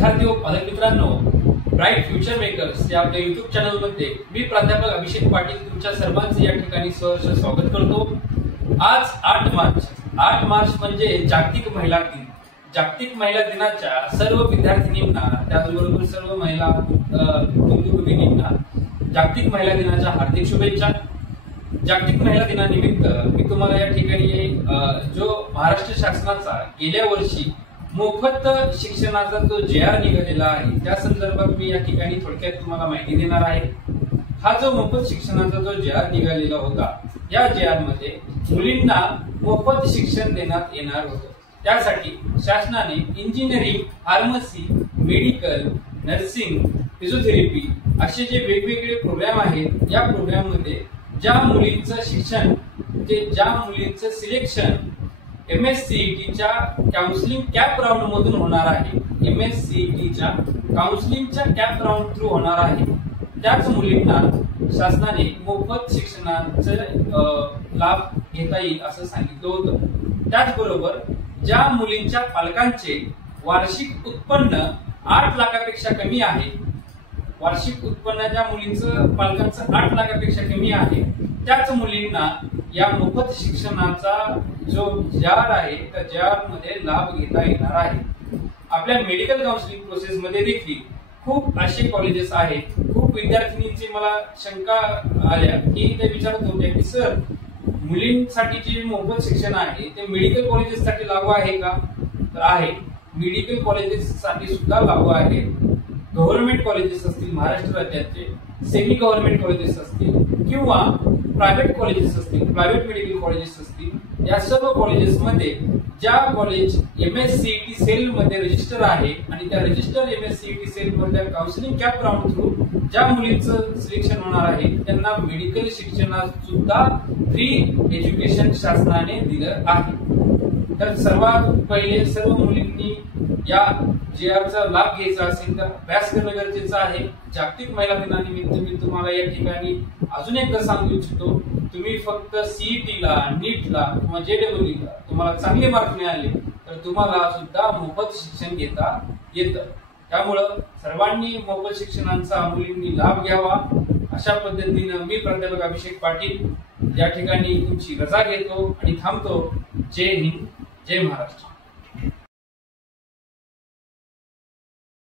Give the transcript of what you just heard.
विद्यार्थी व पालक मित्रांनो, ब्राईट फ्युचर मेकर्स या आपल्या युट्यूब चॅनल मध्ये मी प्राध्यापक अभिषेक पाटील तुमच्या सर्वांचे या ठिकाणी सहर्ष स्वागत करतो। आज 8 मार्च म्हणजे जागतिक महिला दिन। जागतिक महिला दिनाच्या सर्व विद्यार्थिनींना त्याचबरोबर सर्व महिला बंधू भगिनींना जागतिक महिला दिनाच्या हार्दिक शुभेच्छा। जागतिक महिला दिनानिमित्त मी तुम्हाला या ठिकाणी जो महाराष्ट्र शासनाचा गेल्या वर्षी मोफत शिक्षणाचा जो JR निघालेला आहे त्या संदर्भात मी या ठिकाणी थोडक्यात तुम्हाला माहिती देणार आहे। हा जो मोफत शिक्षणाचा जो JR निघालेला होता या JR मध्ये मुलींना मोफत शिक्षण देण्यात येणार होतं। त्यासाठी शासनाने engineering, pharmacy, medical, nursing, physiotherapy असे जे वेगवेगळे प्रोग्राम आहेत या प्रोग्राम मध्ये ज्या मुलींचं शिक्षण ज्या मुलींचं selection MSCET counselling cap round मधून होणार आहे, MSCET काउन्सिलिंगच्या कॅप राऊंड थ्रू होणार आहे, त्याच मुलींना शासनाने मोफत शिक्षणाचा लाभ घेता येईल असं सांगितलं होतं। त्याचबरोबर ज्या मुलींच्या पालकांचे वार्षिक उत्पन्न 8 लाखापेक्षा कमी आहे, वार्षिक उत्पन्न ज्या मुलींचं पालकांचं 8 लाखापेक्षा कमी आहे त्याच मुलींना या मोफत शिक्षणाचा जो JR आहे त्या JR मध्ये लाभ घेता येणार आहे। आपल्या मेडिकल काउन्सिलिंग प्रोसेस मध्ये देखील खूप असे कॉलेजेस आहेत। खूप विद्यार्थिनींची मला शंका आल्या की ते विचारत होते की सर, मुलींसाठी जे मोफत शिक्षण आहे ते मेडिकल कॉलेजेस साठी लागू आहे का? तर आहे, मेडिकल कॉलेजेस साठी सुद्धा लागू आहे। गव्हर्नमेंट कॉलेजेस असतील महाराष्ट्र राज्याचे, सेमी गव्हर्नमेंट कॉलेजेस असतील किंवा प्रायव्हेट कॉलेजेस असतील, प्रायव्हेट मेडिकल कॉलेजेस असतील, या सर्व कॉलेजेस मध्ये ज्या कॉलेज MSCET सेल मध्ये रजिस्टर आहे आणि त्या रजिस्टर MSCET सेल मध्ये काउन्सिलिंग कॅप राऊंड थ्रू ज्या मुलींचं सिलेक्शन होणार आहे त्यांना मेडिकल शिक्षणात सुद्धा फ्री एज्युकेशन शासनाने दिलं आहे। तर सर्वात पहिले सर्व मुलींनी या JR चा लाभ घ्यायचा असेल तर अभ्यास करणं गरजेचं आहे। जागतिक महिला दिनानिमित्त मी तुम्हाला या ठिकाणी अजून एकदा सांगू इच्छितो, तुम्ही फक्त CET ला, NEET ला किंवा JEE ला तुम्हाला चांगले मार्क मिळाले तर तुम्हाला सुद्धा मोफत शिक्षण घेता येतं। त्यामुळं सर्वांनी मोफत शिक्षणाचा मुलींनी लाभ घ्यावा। अशा पद्धतीनं मी प्राध्यापक अभिषेक पाटील या ठिकाणी तुमची रजा घेतो आणि थांबतो। जय हिंद, जय महाराष्ट्र।